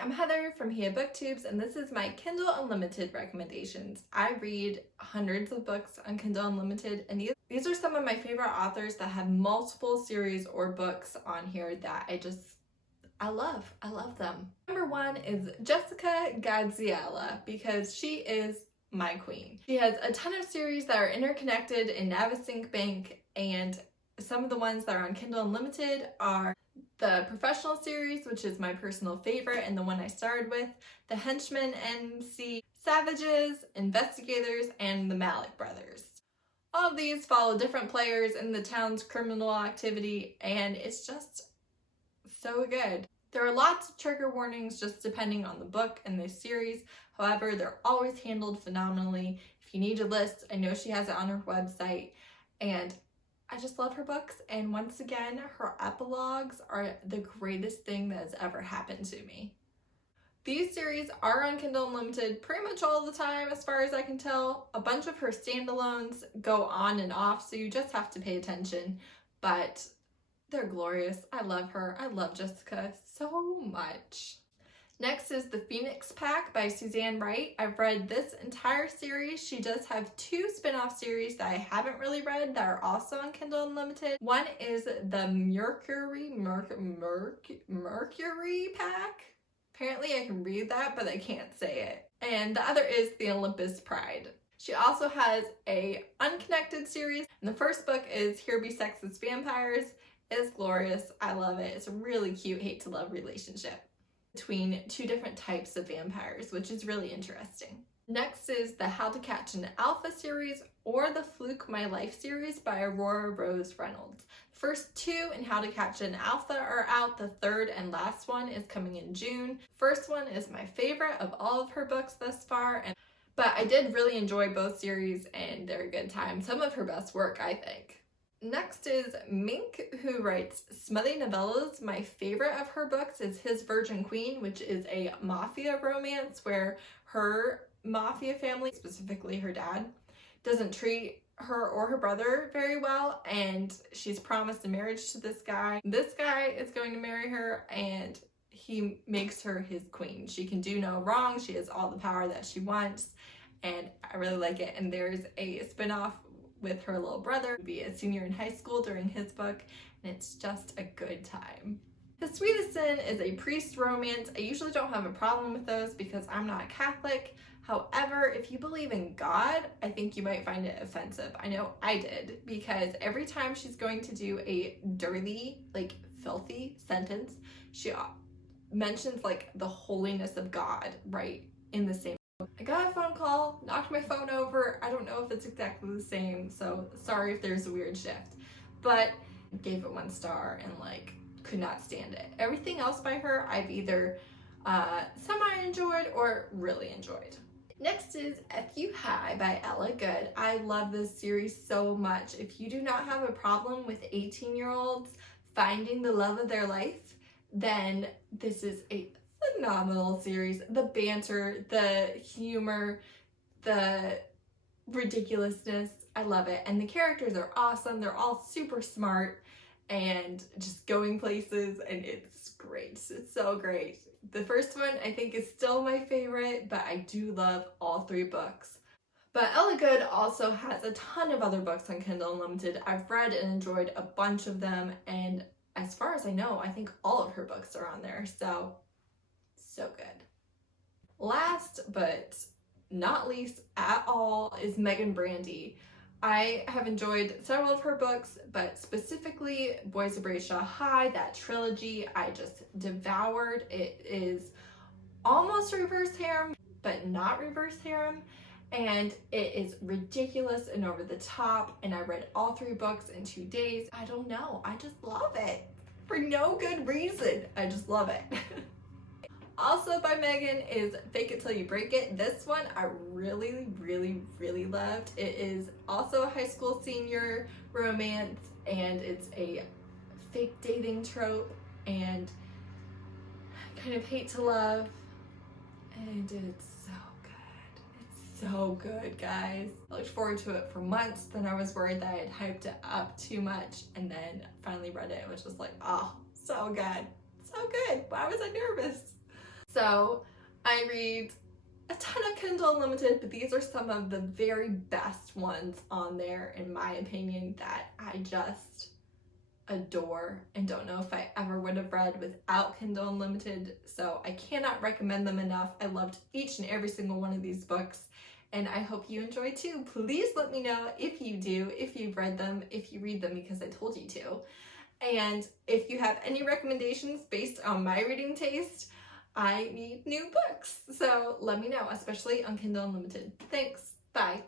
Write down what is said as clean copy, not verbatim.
I'm Heather from Hia Booktubes, and this is my Kindle Unlimited recommendations. I read hundreds of books on Kindle Unlimited, and these are some of my favorite authors that have multiple series or books on here that I love. I love them. Number one is Jessica Gadziala, because she is my queen. She has a ton of series that are interconnected in Navasync Bank, and some of the ones that are on Kindle Unlimited are the Professional series, which is my personal favorite and the one I started with, the Henchmen MC, Savages, Investigators, and the Mallick Brothers. All of these follow different players in the town's criminal activity, and it's just so good. There are lots of trigger warnings just depending on the book and the series. However, they're always handled phenomenally. If you need a list, I know she has it on her website, and I just love her books, and once again, her epilogues are the greatest thing that has ever happened to me. These series are on Kindle Unlimited pretty much all the time as far as I can tell. A bunch of her standalones go on and off, so you just have to pay attention, but they're glorious. I love her. I love Jessica so much. Next is the Phoenix Pack by Suzanne Wright. I've read this entire series. She does have two spin-off series that I haven't really read that are also on Kindle Unlimited. One is the Mercury Pack. Apparently I can read that, but I can't say it. And the other is the Olympus Pride. She also has a unconnected series, and the first book is Here Be Sexist Vampires. It's glorious. I love it. It's a really cute hate-to-love relationship between two different types of vampires, which is really interesting. Next is the How to Catch an Alpha series, or the Fluke My Life series by Aurora Reynolds. The first two in How to Catch an Alpha are out. The third and last one is coming in June. First one is my favorite of all of her books thus far, but I did really enjoy both series, and they're a good time. Some of her best work, I think. Next is Mink, who writes smutty novellas. My favorite of her books is His Virgin Queen, which is a mafia romance where her mafia family, specifically her dad, doesn't treat her or her brother very well, and she's promised a marriage to this guy. This guy is going to marry her, and he makes her his queen. She can do no wrong. She has all the power that she wants, and I really like it. And there's a spin-off with her little brother, be a senior in high school during his book, and it's just a good time. His Sweetest Sin is a priest romance. I usually don't have a problem with those because I'm not Catholic. However, if you believe in God, I think you might find it offensive. I know I did, because every time she's going to do a dirty, like filthy sentence, she mentions like the holiness of God right in the same. I got a phone call, knocked my phone over. I don't know if it's exactly the same, so sorry if there's a weird shift. But gave it 1 star and like could not stand it. Everything else by her I've either semi-enjoyed or really enjoyed. Next is F.U. High by Ella Goode. I love this series so much. If you do not have a problem with 18-year-olds finding the love of their life, then this is a phenomenal series. The banter, the humor, the ridiculousness, I love it. And the characters are awesome. They're all super smart and just going places, and it's great. It's so great. The first one I think is still my favorite, but I do love all 3 books. But Ella Goode also has a ton of other books on Kindle Unlimited. I've read and enjoyed a bunch of them, and as far as I know, I think all of her books are on there, so good. Last but not least at all is Meagan Brandy. I have enjoyed several of her books, but specifically Boise Bradshaw High, that trilogy, I just devoured. It is almost reverse harem, but not reverse harem, and it is ridiculous and over the top, and I read all 3 books in 2 days. I don't know, I just love it for no good reason. I just love it. Also by Meagan is Fake It Till You Break It. This one I really loved. It is also a high school senior romance, and it's a fake dating trope and kind of hate to love, and it's so good. It's so good, guys. I looked forward to it for months, then I was worried that I had hyped it up too much, and then finally read it and was just like, oh, so good. So good. Why was I nervous? So I read a ton of Kindle Unlimited, but these are some of the very best ones on there, in my opinion, that I just adore and don't know if I ever would have read without Kindle Unlimited. So I cannot recommend them enough. I loved each and every single one of these books, and I hope you enjoy too. Please let me know if you do, if you've read them, if you read them because I told you to. And if you have any recommendations based on my reading taste, I need new books. So let me know, especially on Kindle Unlimited. Thanks. Bye.